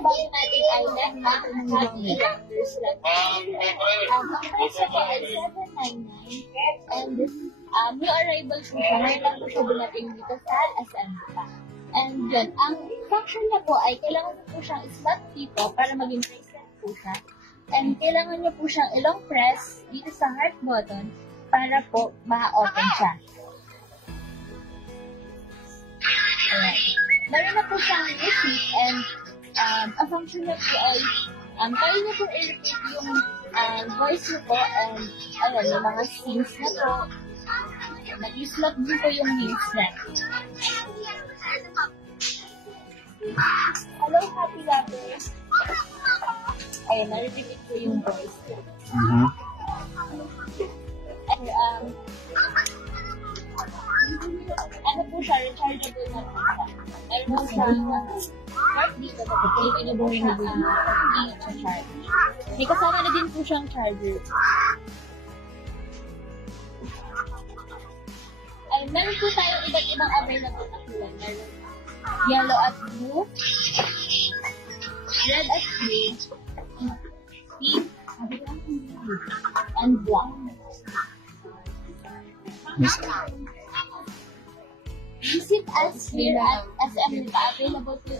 bago nating item na happy wonders lang. Ang price na po ay $7.99 and new arrival po siya. Ngayon lang po siya dumating dito sa SM pa. And yun, ang function niya po ay kailangan niyo po siyang slot dito para maging bracelet po siya. And kailangan niyo po siyang ilong press dito sa heart button para po ma-open siya. Alright. Meron na po siyang receipt and ang function niya po ay kaya niyo po i-repeat yung voice niyo po and ayun, yung mga scenes na po. Nag-slot din po yung names na. Hello, happy lovers. Ayun, na-repeat po yung voice. And ano po siya, rechargeable na po siya. Meron po siyang heart dito na po. Pwede niyo po siya i-charge. May kasama na din po siyang charger. Ay, meron po tayong iba't ibang available na kulay. Meron yellow at blue, red at blue, pink, and black. Visit us here at SM available po